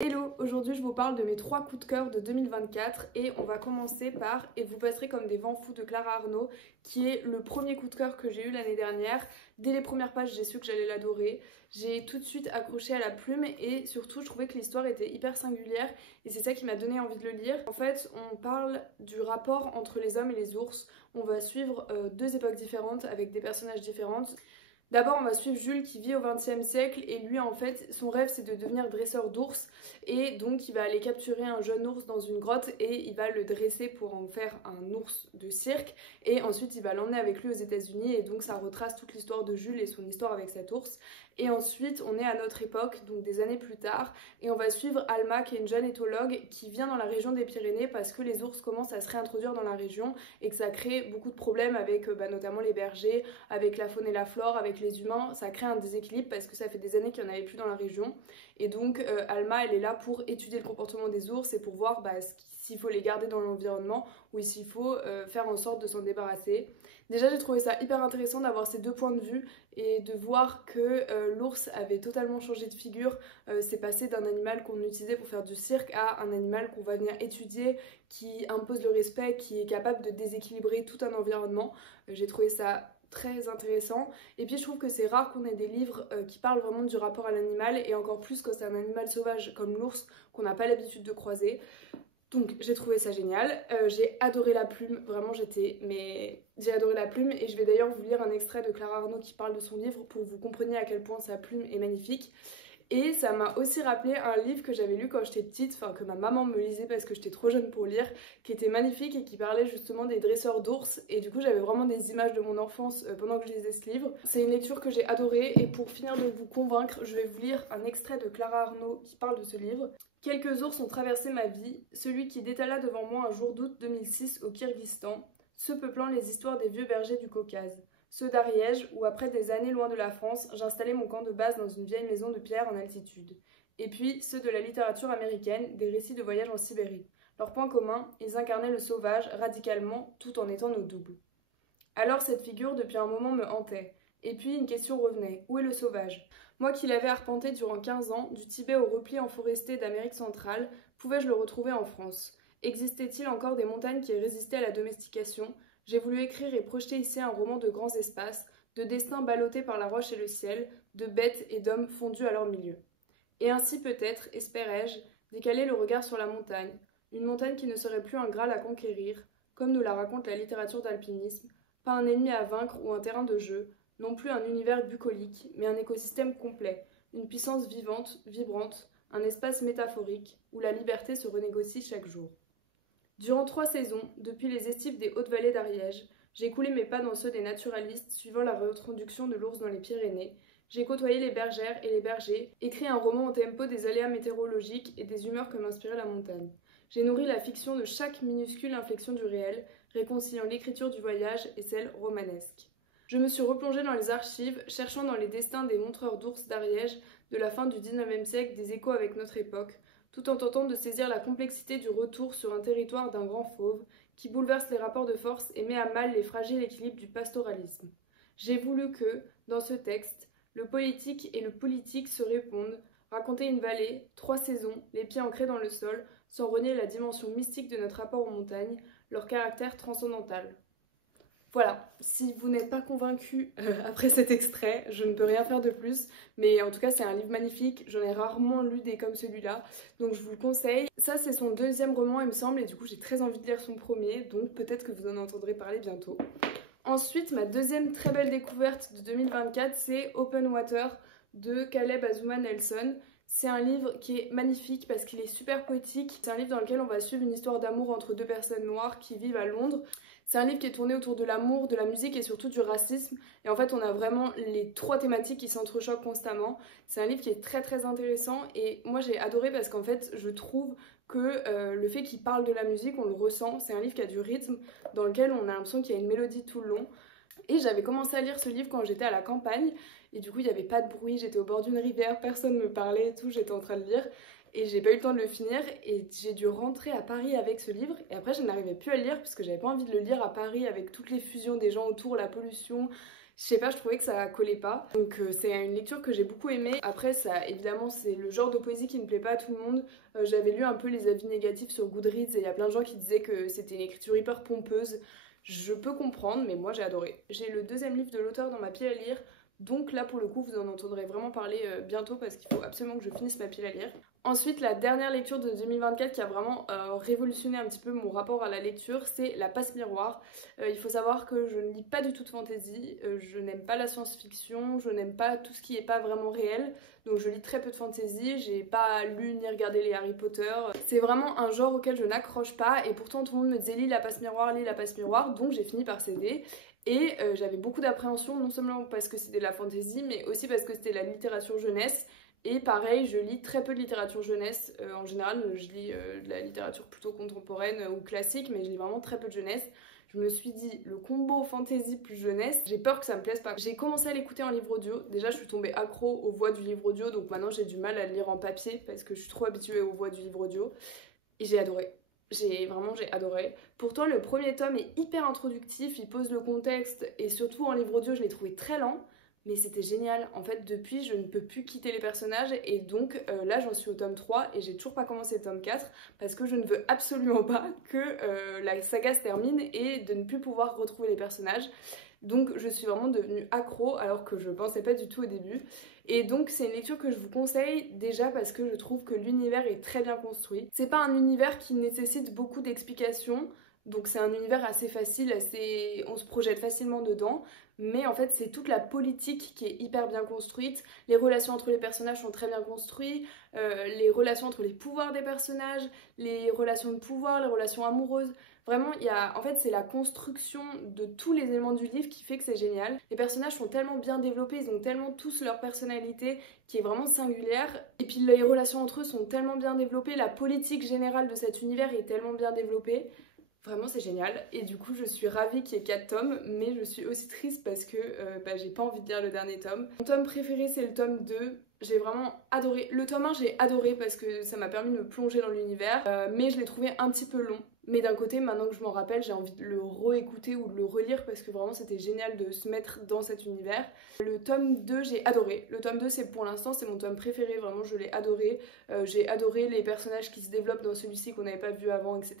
Hello, aujourd'hui je vous parle de mes 3 coups de cœur de 2024 et on va commencer par Et vous passerez comme des vents fous de Clara Arnaud, qui est le premier coup de cœur que j'ai eu l'année dernière. Dès les premières pages j'ai su que j'allais l'adorer, j'ai tout de suite accroché à la plume et surtout je trouvais que l'histoire était hyper singulière et c'est ça qui m'a donné envie de le lire. En fait on parle du rapport entre les hommes et les ours, on va suivre deux époques différentes avec des personnages différents. D'abord, on va suivre Jules qui vit au XXe siècle et lui, en fait, son rêve c'est de devenir dresseur d'ours et donc il va aller capturer un jeune ours dans une grotte et il va le dresser pour en faire un ours de cirque et ensuite il va l'emmener avec lui aux États-Unis et donc ça retrace toute l'histoire de Jules et son histoire avec cet ours. Et ensuite, on est à notre époque, donc des années plus tard, et on va suivre Alma qui est une jeune éthologue qui vient dans la région des Pyrénées parce que les ours commencent à se réintroduire dans la région et que ça crée beaucoup de problèmes avec notamment les bergers, avec la faune et la flore, avec les humains, ça crée un déséquilibre parce que ça fait des années qu'il n'y en avait plus dans la région. Et donc Alma, elle est là pour étudier le comportement des ours et pour voir s'il faut les garder dans l'environnement ou s'il faut faire en sorte de s'en débarrasser. Déjà, j'ai trouvé ça hyper intéressant d'avoir ces deux points de vue et de voir que l'ours avait totalement changé de figure. C'est passé d'un animal qu'on utilisait pour faire du cirque à un animal qu'on va venir étudier, qui impose le respect, qui est capable de déséquilibrer tout un environnement. J'ai trouvé ça très intéressant et puis je trouve que c'est rare qu'on ait des livres qui parlent vraiment du rapport à l'animal et encore plus quand c'est un animal sauvage comme l'ours qu'on n'a pas l'habitude de croiser. Donc j'ai trouvé ça génial, j'ai adoré la plume, vraiment j'ai adoré la plume et je vais d'ailleurs vous lire un extrait de Clara Arnaud qui parle de son livre pour que vous compreniez à quel point sa plume est magnifique. Et ça m'a aussi rappelé un livre que j'avais lu quand j'étais petite, enfin que ma maman me lisait parce que j'étais trop jeune pour lire, qui était magnifique et qui parlait justement des dresseurs d'ours. Et du coup j'avais vraiment des images de mon enfance pendant que je lisais ce livre. C'est une lecture que j'ai adorée et pour finir de vous convaincre, je vais vous lire un extrait de Clara Arnaud qui parle de ce livre. Quelques ours ont traversé ma vie, celui qui détala devant moi un jour d'août 2006 au Kyrgyzstan, ceux peuplant les histoires des vieux bergers du Caucase. Ceux d'Ariège, où après des années loin de la France, j'installais mon camp de base dans une vieille maison de pierre en altitude. Et puis ceux de la littérature américaine, des récits de voyage en Sibérie. Leur point commun, ils incarnaient le sauvage radicalement, tout en étant nos doubles. Alors cette figure depuis un moment me hantait. Et puis une question revenait, où est le sauvage? Moi qui l'avais arpenté durant 15 ans, du Tibet au repli en forêté d'Amérique centrale, pouvais-je le retrouver en France? Existait-il encore des montagnes qui résistaient à la domestication? J'ai voulu écrire et projeter ici un roman de grands espaces, de destins ballottés par la roche et le ciel, de bêtes et d'hommes fondus à leur milieu. Et ainsi peut-être, espérais-je, décaler le regard sur la montagne, une montagne qui ne serait plus un Graal à conquérir, comme nous la raconte la littérature d'alpinisme, pas un ennemi à vaincre ou un terrain de jeu, non plus un univers bucolique, mais un écosystème complet, une puissance vivante, vibrante, un espace métaphorique, où la liberté se renégocie chaque jour. Durant 3 saisons, depuis les estives des Hautes-Vallées d'Ariège, j'ai coulé mes pas dans ceux des naturalistes suivant la reproduction de l'ours dans les Pyrénées, j'ai côtoyé les bergères et les bergers, écrit un roman au tempo des aléas météorologiques et des humeurs que m'inspirait la montagne. J'ai nourri la fiction de chaque minuscule inflexion du réel, réconciliant l'écriture du voyage et celle romanesque. Je me suis replongée dans les archives, cherchant dans les destins des montreurs d'ours d'Ariège de la fin du XIXe siècle des échos avec notre époque, tout en tentant de saisir la complexité du retour sur un territoire d'un grand fauve qui bouleverse les rapports de force et met à mal les fragiles équilibres du pastoralisme. J'ai voulu que, dans ce texte, le poétique et le politique se répondent, raconter une vallée, 3 saisons, les pieds ancrés dans le sol, sans renier la dimension mystique de notre rapport aux montagnes, leur caractère transcendantal. Voilà, si vous n'êtes pas convaincu après cet extrait, je ne peux rien faire de plus, mais en tout cas c'est un livre magnifique, j'en ai rarement lu des comme celui-là, donc je vous le conseille. Ça c'est son deuxième roman il me semble, et du coup j'ai très envie de lire son premier, donc peut-être que vous en entendrez parler bientôt. Ensuite, ma deuxième très belle découverte de 2024, c'est Open Water de Caleb Azuma Nelson. C'est un livre qui est magnifique parce qu'il est super poétique. C'est un livre dans lequel on va suivre une histoire d'amour entre deux personnes noires qui vivent à Londres. C'est un livre qui est tourné autour de l'amour, de la musique et surtout du racisme. Et en fait, on a vraiment les 3 thématiques qui s'entrechoquent constamment. C'est un livre qui est très très intéressant et moi j'ai adoré parce qu'en fait, je trouve que le fait qu'il parle de la musique, on le ressent. C'est un livre qui a du rythme, dans lequel on a l'impression qu'il y a une mélodie tout le long. Et j'avais commencé à lire ce livre quand j'étais à la campagne, et du coup il n'y avait pas de bruit, j'étais au bord d'une rivière, personne ne me parlait et tout, j'étais en train de lire, et j'ai pas eu le temps de le finir, et j'ai dû rentrer à Paris avec ce livre, et après je n'arrivais plus à le lire, parce que j'avais pas envie de le lire à Paris avec toutes les fusions des gens autour, la pollution. Je sais pas, je trouvais que ça collait pas. Donc c'est une lecture que j'ai beaucoup aimée. Après ça, évidemment, c'est le genre de poésie qui ne plaît pas à tout le monde. J'avais lu un peu les avis négatifs sur Goodreads et il y a plein de gens qui disaient que c'était une écriture hyper pompeuse. Je peux comprendre, mais moi j'ai adoré. J'ai le deuxième livre de l'auteur dans ma pile à lire. Donc là pour le coup vous en entendrez vraiment parler bientôt parce qu'il faut absolument que je finisse ma pile à lire. Ensuite la dernière lecture de 2024 qui a vraiment révolutionné un petit peu mon rapport à la lecture, c'est La Passe Miroir. Il faut savoir que je ne lis pas du tout de fantasy, je n'aime pas la science-fiction, je n'aime pas tout ce qui n'est pas vraiment réel. Donc je lis très peu de fantasy, j'ai pas lu ni regardé les Harry Potter. C'est vraiment un genre auquel je n'accroche pas et pourtant tout le monde me disait lis La Passe Miroir, lis La Passe Miroir, donc j'ai fini par céder. Et j'avais beaucoup d'appréhension, non seulement parce que c'était de la fantasy, mais aussi parce que c'était la littérature jeunesse. Et pareil, je lis très peu de littérature jeunesse. En général, je lis de la littérature plutôt contemporaine ou classique, mais je lis vraiment très peu de jeunesse. Je me suis dit, le combo fantasy plus jeunesse, j'ai peur que ça me plaise pas. J'ai commencé à l'écouter en livre audio. Déjà, je suis tombée accro aux voix du livre audio, donc maintenant j'ai du mal à le lire en papier parce que je suis trop habituée aux voix du livre audio. Et j'ai adoré. J'ai adoré. Pourtant le premier tome est hyper introductif, il pose le contexte et surtout en livre audio je l'ai trouvé très lent, mais c'était génial. En fait depuis je ne peux plus quitter les personnages et donc là j'en suis au tome 3 et j'ai toujours pas commencé le tome 4 parce que je ne veux absolument pas que la saga se termine et de ne plus pouvoir retrouver les personnages. Donc je suis vraiment devenue accro alors que je pensais pas du tout au début. Et donc c'est une lecture que je vous conseille déjà parce que je trouve que l'univers est très bien construit. C'est pas un univers qui nécessite beaucoup d'explications, donc c'est un univers assez facile, on se projette facilement dedans. Mais en fait c'est toute la politique qui est hyper bien construite, les relations entre les personnages sont très bien construites, les relations entre les pouvoirs des personnages, les relations de pouvoir, les relations amoureuses. Vraiment, en fait, c'est la construction de tous les éléments du livre qui fait que c'est génial. Les personnages sont tellement bien développés, ils ont tellement tous leur personnalité qui est vraiment singulière. Et puis les relations entre eux sont tellement bien développées, la politique générale de cet univers est tellement bien développée. Vraiment c'est génial et du coup je suis ravie qu'il y ait 4 tomes mais je suis aussi triste parce que j'ai pas envie de lire le dernier tome. Mon tome préféré c'est le tome 2, j'ai vraiment adoré. Le tome 1 j'ai adoré parce que ça m'a permis de me plonger dans l'univers mais je l'ai trouvé un petit peu long. Mais d'un côté, maintenant que je m'en rappelle, j'ai envie de le réécouter ou de le relire parce que vraiment c'était génial de se mettre dans cet univers. Le tome 2, j'ai adoré. Le tome 2, pour l'instant, c'est mon tome préféré, vraiment, je l'ai adoré. J'ai adoré les personnages qui se développent dans celui-ci qu'on n'avait pas vu avant, etc.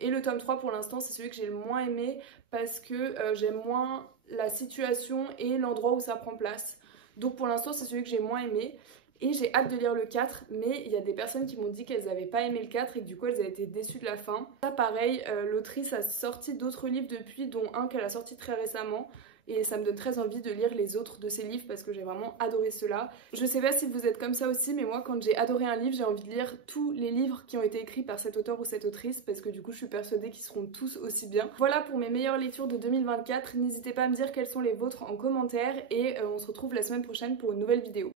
Et le tome 3, pour l'instant, c'est celui que j'ai le moins aimé parce que j'aime moins la situation et l'endroit où ça prend place. Donc pour l'instant, c'est celui que j'ai moins aimé. Et j'ai hâte de lire le 4, mais il y a des personnes qui m'ont dit qu'elles n'avaient pas aimé le 4 et que du coup elles avaient été déçues de la fin. Ça pareil, l'autrice a sorti d'autres livres depuis, dont un qu'elle a sorti très récemment. Et ça me donne très envie de lire les autres de ses livres parce que j'ai vraiment adoré ceux-là. Je sais pas si vous êtes comme ça aussi, mais moi quand j'ai adoré un livre, j'ai envie de lire tous les livres qui ont été écrits par cet auteur ou cette autrice parce que du coup je suis persuadée qu'ils seront tous aussi bien. Voilà pour mes meilleures lectures de 2024. N'hésitez pas à me dire quelles sont les vôtres en commentaire et on se retrouve la semaine prochaine pour une nouvelle vidéo.